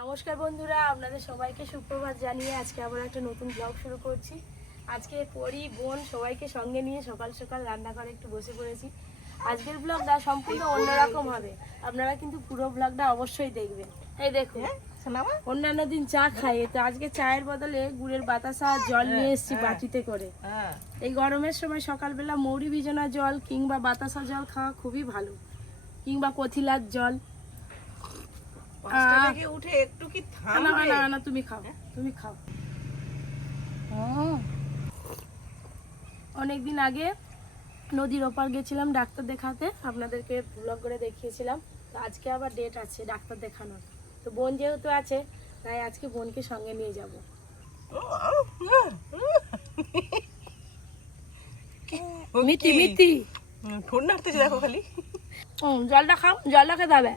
নমস্কার বন্ধুরা আপনাদের সবাইকে সুপ্রভাত জানিয়ে আজকে আবার একটা নতুন ব্লগ শুরু করছি। আজকে পরি বোন সবাইকে সঙ্গে নিয়ে সকাল সকাল রান্নাঘরে একটু বসে পড়েছি। আজকের ব্লগটা সম্পূর্ণ অন্যরকম হবে। আপনারা কিন্তু পুরো ব্লগটা অবশ্যই দেখবেন। এই দেখুন অন্যান্য দিন চা খাই। তো আজকে চায়ের বদলে গুড়ের বাতাসা জল নিয়ে এসেছি বাটিতে করে। এই গরমের সময় সকালবেলা মৌরি ভিজানো জল কিংবা বাতাসা জল খাওয়া খুবই ভালো। কিংবা কথিলার জল পাঁচটা থেকে উঠে একটু কি না না থামবে? না না তুমি খাও তুমি খাও। অনেকদিন আগে নদীর ওপার গেছিলাম ডাক্তার দেখাতে আপনাদেরকে ব্লগ করে দেখিয়েছিলাম। তো আজকে আবার ডেট আছে ডাক্তার দেখানোর। তো বোন যেহেতু আছে তাই আজকে বোনকে সঙ্গে নিয়ে যাব। মিটি মিটি ঠোঁট নাড়তেছে দেখো খালি। জলটা খাও জলটা খেতে হবে।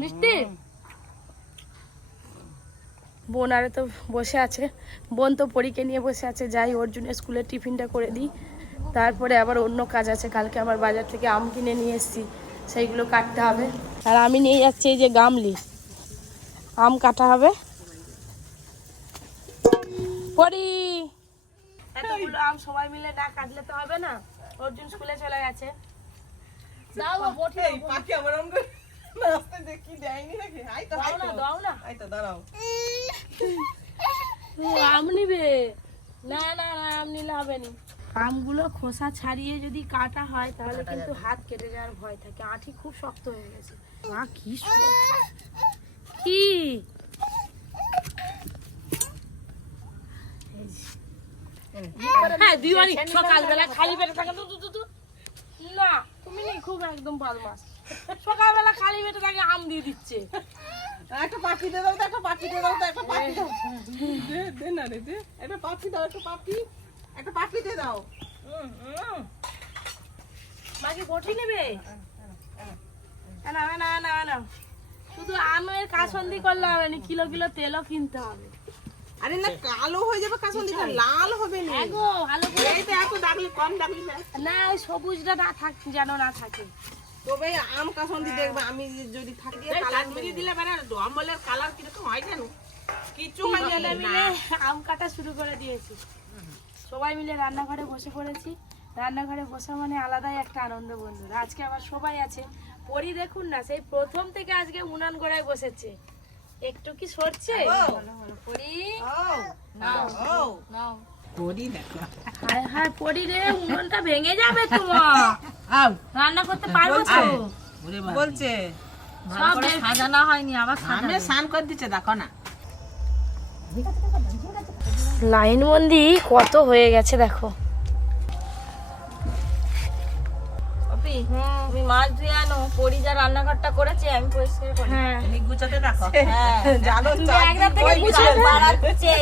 মিষ্টি? বোন আরে তো বসে আছে। বোন তো পরীকে নিয়ে বসে আছে। যাই ওর জন্য স্কুলের টিফিনটা করে দিই। তারপরে আবার অন্য কাজ আছে। কালকে আমার বাজার থেকে আম কিনে নিয়ে এসেছি। সেইগুলো কাটতে হবে। আর আমি নিয়ে যাচ্ছি এই যে গামলি। আম কাটা হবে। পরি! এতগুলো আম সবাই মিলে না কাটলে তো হবে না। অর্জুন স্কুলে চলে গেছে। দাও বটি পাখি আমার অঙ্গ নাচতে দেয়নি নাকি? আই তো আই না দাও না। আই তো দাঁড়াও। আম নিবে? না না না আম নিলে হবে না। আমগুলো খোসা ছাড়িয়ে যদি কাটা হয় তাহলে কিন্তু হাত কেটে যাওয়ার ভয় থাকে। আঠি খুব শক্ত হয়ে গেছে। মা কি। কি। হ্যাঁ সকালবেলা খালি পেটে থাকে। তো, না নেই খুব একদম বদমাস। সকালবেলা খালি পেটে থাকে আম দিয়ে দিচ্ছে। একটা পাখি দে দাও তো একটা পাখি দে দাও তো একটা পাখি দাও। দে দে না রে দে। একটা পাখি দাও একটা পাখি একটা পাখি দে দাও। মাকে বটি নেবে? না না না না না শুধু আমের কাসন্দি করলে হবে না কিলো কিলো তেলও কিনতে হবে। আরে না কালো হয়ে যাবে কাসুন্দি লাল হবে না। হ্যাঁ গো ভালো করে এই তো এত ডাকলি কম ডাকলি না না ওই সবুজটা না থাক যেন না থাকে। তবে আম কাসুন্দি দেখবে আমি যদি থাকি কালার মিলিয়ে দিলে মানে ডম্বলের কালার কীরকম হয় জানো? কিছু হয় মিলে না। মিলে আম কাটা শুরু করে দিয়েছি। সবাই মিলে রান্নাঘরে বসে পড়েছি। রান্নাঘরে বসা মানে আলাদাই একটা আনন্দ বন্ধুরা। আজকে আবার সবাই আছে। পরি দেখুন না সেই প্রথম থেকে আজকে উনান গোড়ায় বসেছে। একটু কি সরছে? পরি ও করি দেখো। হায় হায় পরি রে উনুনটা ভেঙে যাবে তোমার রান্না করতে পারব তো? বলছে। সব বের- সাজানো হয়নি আবার আমি স্নান করে দিচ্ছে দেখো না। লাইন বন্দি কত হয়ে গেছে দেখো। তুমি মাছ ধুয়ে আনো পরি যা রান্নাঘরটা করেছে আমি পরিষ্কার করি। হ্যাঁ। তুমি গুছাতে রাখো হ্যাঁ জানো একবার থেকে পরি কাজ বাড়াচ্ছে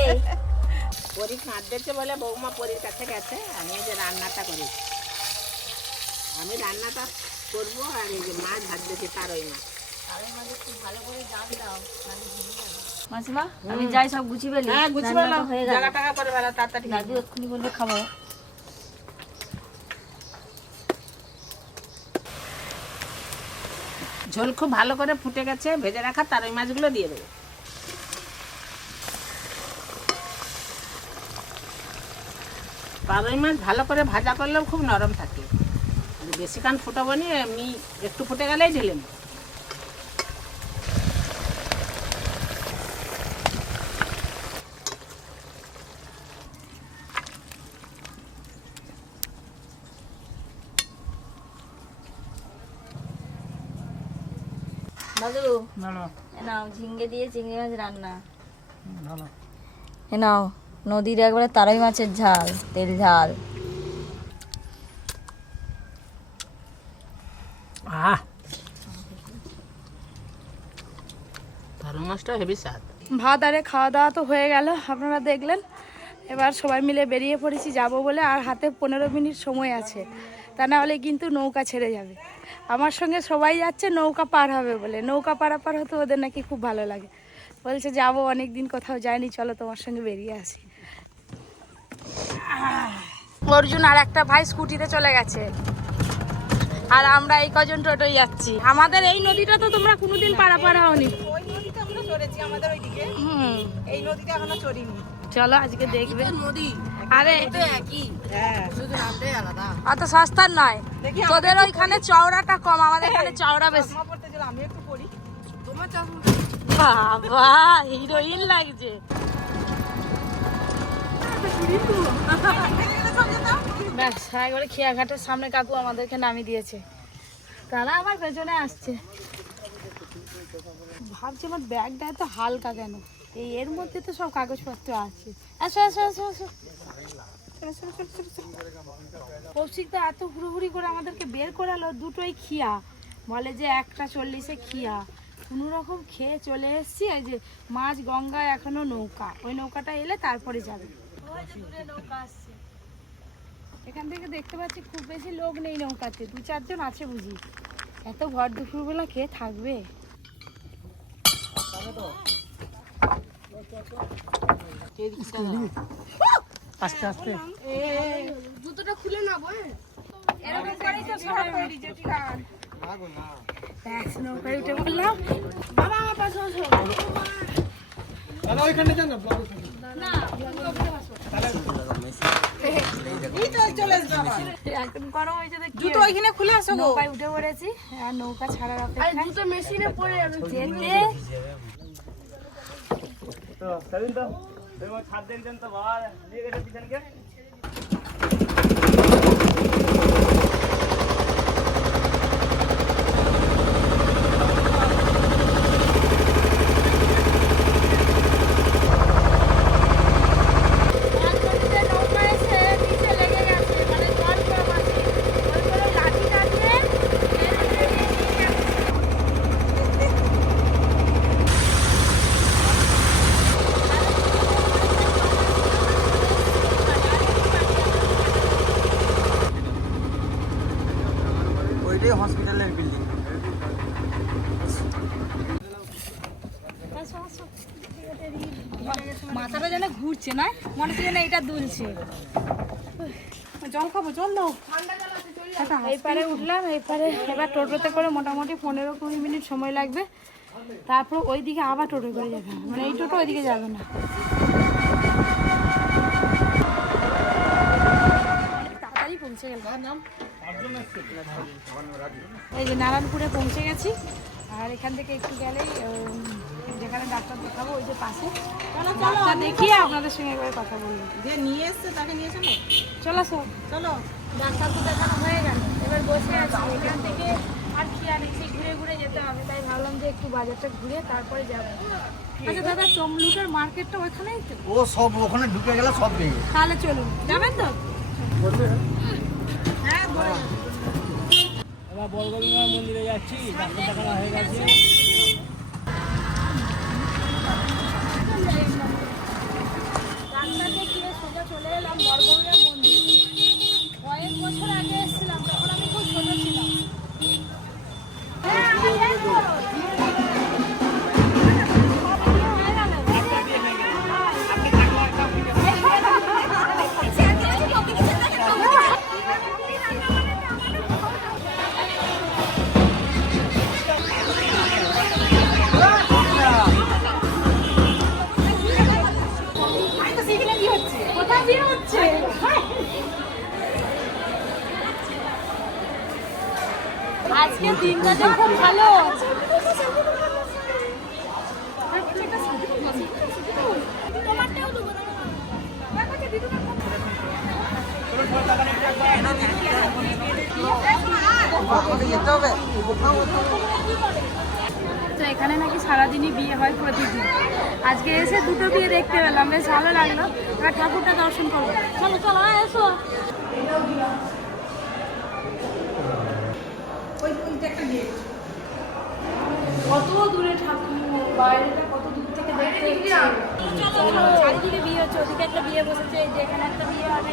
পরি কাঁদতেছে বলে বৌমা পরির কাছে গেছে আমি যে রান্নাটা করেছি আমি রান্নাটা করব আর এই যে মাছ তার ওই মাছ। মাসিমা আমি যাই সব গুছিয়ে ফেলি। হ্যাঁ গুছিয়ে হয়ে গেল। টাকা করে বেলা তাড়াতাড়ি। দাদু এক্ষুনি বলবে খাব। ঝোল খুব ভালো করে ফুটে গেছে, ভেজে রাখা, তার ওই মাছগুলো দিয়ে দেবো। পারই মাছ ভালো করে ভাজা করলেও খুব নরম থাকে। বেশিক্ষণ ফুটাবো নি, এমনি একটু ফুটে গেলেই ঢেলে নেব। নাও ঝিঙ্গে দিয়ে চিংড়ি মাছ রান্না। এ নাও নদীর একবারে তারাই মাছের ঝাল তেল ঝাল। আহ! মাছটা হেভি স্বাদ। ভাত আরে খাওয়া দাওয়া তো হয়ে গেল আপনারা দেখলেন। এবার সবাই মিলে বেরিয়ে পড়েছি যাব বলে। আর হাতে পনেরো মিনিট সময় আছে। তা না হলে কিন্তু নৌকা ছেড়ে যাবে। আমার সঙ্গে সবাই যাচ্ছে নৌকা পার হবে বলে। নৌকা পারাপার হতে ওদের নাকি খুব ভালো লাগে। বলছে যাব অনেক দিন কোথাও যায়নি চলো তোমার সঙ্গে বেরিয়ে আসি। অর্জুন আর একটা ভাই স্কুটিতে চলে গেছে। আর আমরা এই কজন টোটোই যাচ্ছি। আমাদের এই নদীটা তো তোমরা কোনোদিন পারাপার হওনি। ওই নদীতে আমরা চড়েছি আমাদের ওইদিকে। এই নদীতে এখনও চড়িনি। চলো আজকে দেখবে। নদী। আরে হ্যাঁ অত সস্তার নয়। তোদের ওইখানে চওড়াটা কম আমাদের এখানে চওড়া বেশি। পড়তে গেলে আমি একটু পড়ি। বাবা হিরোইন লাগছে। ব্যাস একবারে খেয়াঘাটের সামনে কাকু আমাদেরকে নামিয়ে দিয়েছে। তারা আমার পেছনে আসছে। ভাবছি আমার ব্যাগটা এত হালকা কেন? এই এর মধ্যে তো সব কাগজপত্র আছে। আসো আসো আসো আসো। কৌশিক তো এত হুড়োহুড়ি করে আমাদেরকে বের করালো দুটোই খিয়া। বলে যে একটা চল্লিশে খিয়া। কোনো রকম খেয়ে চলে এসেছি এই যে মাছ গঙ্গায় এখনও নৌকা। ওই নৌকাটা এলে তারপরে যাবে। ওই যে দূরে নৌকা আসছে এখান থেকে দেখতে পাচ্ছি খুব বেশি লোক নেই নৌকাতে। দু চারজন আছে বুঝি। এত ভর দুপুরবেলা খেয়ে থাকবে? আস্তে আস্তে জুতোটা খুলে না বল এরকম করেই তো সবাই বেরিয়ে যেতে হয়। নৌকায় উঠে পড়লাম। বাবা, আমার পাশে বসো। দাদা ওইখানে যান না ব্লগে না, নৌকা উঠে বসো। এই তো চলে আসবে আবার এখন গরম হয়েছে তো কি জুতো হবে? ওইখানে খুলে আসো গো নৌকায় উঠে পড়েছি আর নৌকা ছাড়ার অপেক্ষা জুতো মেশিনে পড়ে যাবে যেতে তো সেদিন তো তুমি ছাদ দেখছেন তো বাবা নিয়ে গেছে পিছনকে নদীতে নৌকা এসে নিচে লেগে গেছে মানে জল কম আছে ওই করে লাঠি টানিয়ে এদিকে নিয়ে গেছে। ওইটাই হসপিটালের বিল্ডিং মাথাটা যেন ঘুরছে না মনে হচ্ছে যেন এটা জল খাব জল দাও এই পারে উঠলাম এই পারে এবার টোটোতে করে মোটামুটি পনেরো কুড়ি মিনিট সময় লাগবে। তারপর ওইদিকে আবার টোটো করে যাবে। মানে এই টোটো ওইদিকে যাবে না। তাড়াতাড়ি পৌঁছে গেল। এই যে নারায়ণপুরে পৌঁছে গেছি। আর এখান থেকে একটু গেলেই যেখানে ডাক্তার দেখাবো ওই যে পাশে। ডাক্তার দেখিয়ে আপনাদের সঙ্গে একবার কথা বলব। যে নিয়ে এসছে তাকে নিয়ে চলো। চলো সব চলো। ডাক্তার তো দেখানো হয়ে গেল। এবার বসে আছি। এখান থেকে আর কি আর এসে ঘুরে ঘুরে যেতে হবে। তাই ভাবলাম যে একটু বাজারটা ঘুরে তারপরে যাব। আচ্ছা দাদা তমলুকের মার্কেটটা ওইখানেই তো? ও সব ওখানে ঢুকে গেলে সব পেয়ে যাবে তাহলে চলুন। যাবেন তো? এবার বর্গভীমা মন্দিরে যাচ্ছি। ডাক্তার দেখানো হয়ে গেছে। রাস্তা দিয়ে সোজা চলে এলাম বরগৌড়িয়া আজকে দিনটা যে খুব ভালো। তো এখানে নাকি সারাদিনই বিয়ে হয় প্রতিদিন। আজকে এসে দুটো বিয়ে দেখতে পেলাম, বেশ ভালো লাগল। এবার ঠাকুরটা দর্শন করব। চলো চলো হ্যাঁ এসো কত দূরে ঠাকুর বাইরেটা কত দূর থেকে দেখতে হচ্ছে। চলো চারিদিকে বিয়ে হচ্ছে ওদিকে একটা বিয়ে বসেছে এই যে এখানে একটা বিয়ে হবে।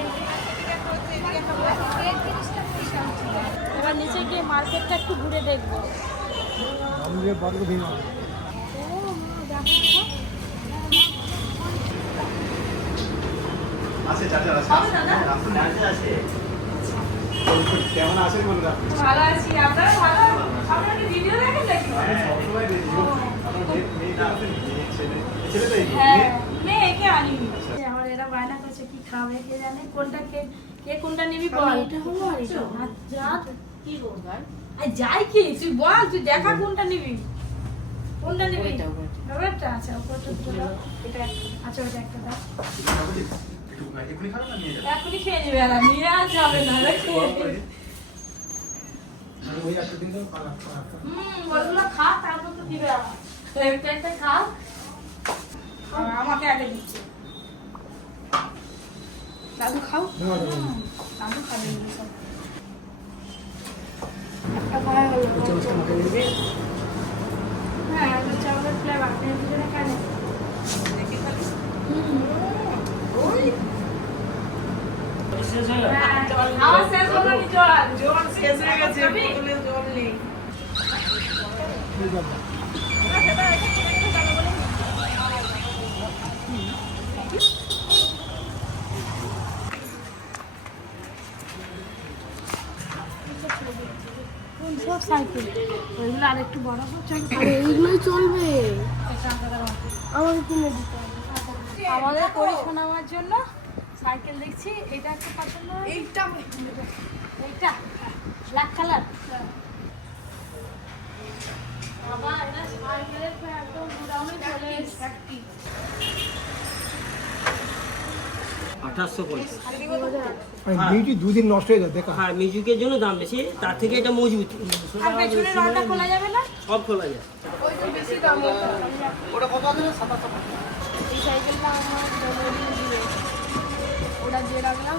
এবার নিচে গিয়ে মার্কেটটা একটু ঘুরে দেখব। আমি যে বর্গভীমা আছে চার্জার আছে। আছে কেমন আছেন বন্ধুরা ভালো আছি। আপনারা ভালো? আপনারা কি ভিডিও দেখেন নাকি? সবসময় রেডি আপনার মেয়ে- মেয়েটা ছেলে ছেলে তো এই হ্যাঁ। মেয়ে? মেয়ে। একে আনিনি। আমার এরা বায়না করছে কি খাবে কে জানে কোনটা কে কে কোনটা নিবি বল। এটা হলো আর এটা। যা কি করব আর? যাই কি তুই বল তুই দেখা কোনটা নিবি। কোনটা নিবি। ওটা আচ্ছা ওটা তো এটা আচ্ছা ওটা একটা দাও। এখনই খেয়ে নেবে আর নিয়ে আর যাবে না রেখে ওই একটা দিন তো পালা হুম বলগুলো খা তারপর তো দিবে আবার। একটা একটা খা। আমাকে আগে দিচ্ছে। দাদু খাও? দাদু খাবে সব। হ্যাঁ চাউলের ফ্লেভার আপনি দুজনে শেষ হয়ে আমার শেষ হলো নি জল। জল শেষ হয়ে গেছে বোতলে জল নেই। সব সাইকেল ওইগুলো আর একটু বড় চল এইগুলোই চলবে। আমাকে কিনে দিতে হবে। আমাদের পরীক্ষা নেওয়ার জন্য সাইকেল দেখছি এটা একটা পছন্দ এইটা এইটা? Black colour? বাবা এটা সাইকেলের একদম গুডাউনে চলে এসেছে। আঠাশশো পঞ্চাশ। মিউটি দুদিন নষ্ট হয়ে হ্যাঁ মিউজিকের জন্য দাম বেশি তার থেকে এটা মজবুত। খোলা যাবে সব খোলা যায়। ওটা কত আছে? সাতাশশো ওটা দিয়ে রাখলাম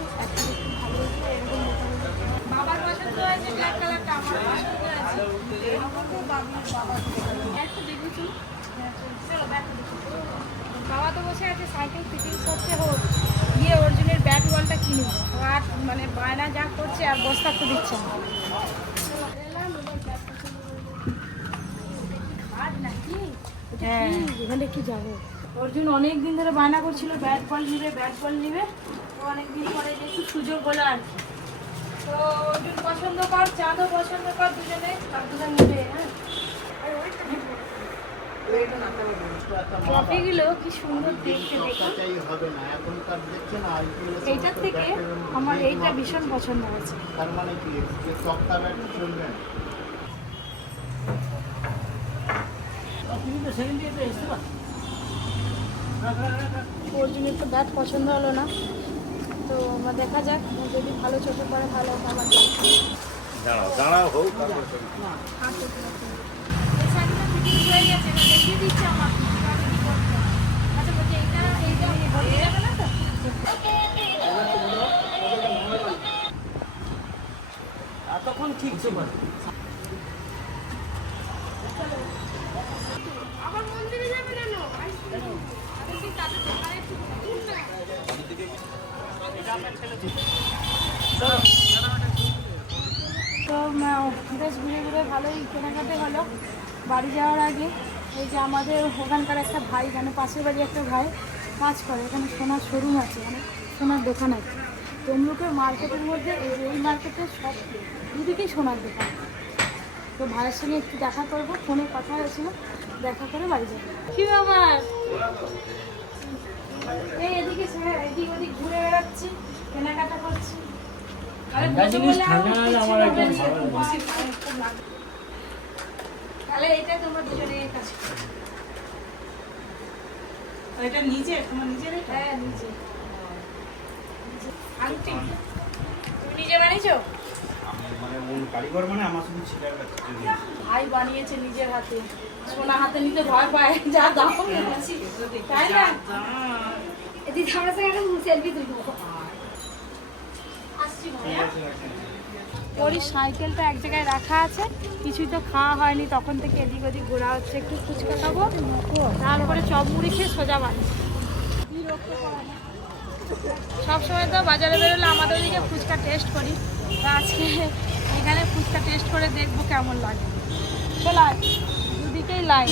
বাবার পছন্দ হয়েছে ব্ল্যাক কালারটা আমার পছন্দ বাবার একটু বাবা তো বসে আছে সাইকেল ফিটিং করতে হোক। গিয়ে অর্জুনের ব্যাট বলটা কিনবো আর মানে বায়না যা করছে আর বস্তা তো দিচ্ছে না। হ্যাঁ। এখানে কি যাব অর্জুন অনেক দিন ধরে বায়না করছিল ব্যাট বল নিবে ব্যাট বল নিবে। তো অনেক দিন পরে যেহেতু সুযোগ হলো আর কি। তো অর্জুন পছন্দ কর চাঁদও পছন্দ কর দুজনে। দুজন নিবে হ্যাঁ। ট্রফিগুলো কি সুন্দর দেখতে দেখুন না এইটার থেকে আমার এইটা ভীষণ পছন্দ হয়েছে। তার মানে কি? ব্যাট না। না অর্জুনের তো পছন্দ হলো না। তো আমার দেখা যাক যদি ভালো চোখে পড়ে ভালো আমার দাঁড়াও দাঁড়াও হোক ফিটিং হয়ে গেছে এবার দেখিয়ে দিচ্ছে আমার কীভাবে কি করতে হয়। আচ্ছা বলছি এইটা এইটা হয়ে যাবে না তো এতক্ষণ ঠিক ছিল আবার মন্দিরে যাবে কেন। তো বেশ ঘুরে ঘুরে ভালোই কেনাকাটা হলো বাড়ি যাওয়ার আগে এই যে আমাদের ওখানকার একটা ভাই মানে পাশের বাড়ি একটা ভাই কাজ করে এখানে সোনার শোরুম আছে মানে সোনার দোকান আছে। তমলুকের মার্কেটের মধ্যে এই যে এই মার্কেটের সব দুদিকেই সোনার দোকান। তো ভাইয়ের সঙ্গে একটু দেখা করব ফোনে কথা হয়েছিল দেখা করে বাড়ি যাব। কি ব্যাপার? এই এদিকে এদিক ওদিক ঘুরে বেড়াচ্ছি কেনাকাটা করছি। ঠান্ডা আমার একদম না, ভালো লাগে না। আমার খুব লাগে। তাহলে এটা তোমরা দুজনে কাজ এটা নিচে তোমার নিচে হ্যাঁ নিজে। আংটি তুমি নিজে বানিয়েছো? মানে কারিগর মানে আমার শুধু ছিটার কাছে ভাই বানিয়েছে নিজের হাতে। সোনা হাতে নিতে ভয় পায়। যা দাম তাই না? দিদি আমার সঙ্গে একটা সেলফি তুলবো। আসছি ভাইয়া। ওরই সাইকেলটা এক জায়গায় রাখা আছে, কিছুই তো খাওয়া হয়নি, তখন থেকে এদিক ওদিক ঘোরা হচ্ছে, একটু ফুচকা খাব, তারপরে চপ মুড়ি খেয়ে সোজা বাড়ি। সবসময় তো বাজারে বেরোলে আমাদের ওদিকে ফুচকা টেস্ট করি, তো আজকে এখানে ফুচকা টেস্ট করে দেখব কেমন লাগে। চলো দুদিকেই লাইন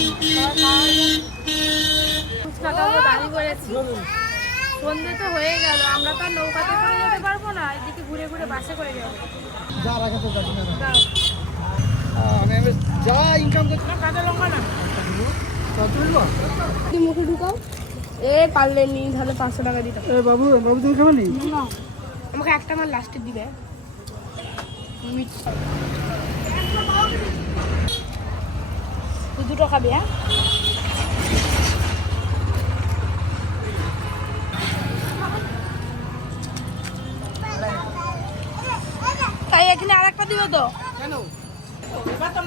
ফুচকা খাব, দাঁড়িয়ে করেছি সন্ধে তো হয়ে গেল আমরা তো আর নৌকাতে করে যেতে পারব না এদিকে ঘুরে ঘুরে বাসে করে যাব। যা কাজ। ইনকাম করতে কাঁচা লঙ্কা না তুই মুখে ঢুকাও। এ পারলে নি তাহলে পাঁচশো টাকা দিতে এ বাবু বাবু তুমি খাবে আমাকে একটা আমার লাস্টে দিবে। দুটো খাবি হ্যাঁ? এখানে তো? কেন? এবার তো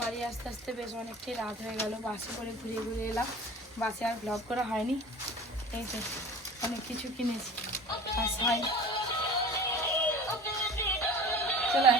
বাড়ি আস্তে আস্তে বেশ অনেকটাই রাত হয়ে গেল বাসে করে ঘুরে ঘুরে এলাম। বাসে আর ব্লগ করা হয়নি। এই তো অনেক কিছু কিনেছি। আর সাই চলে।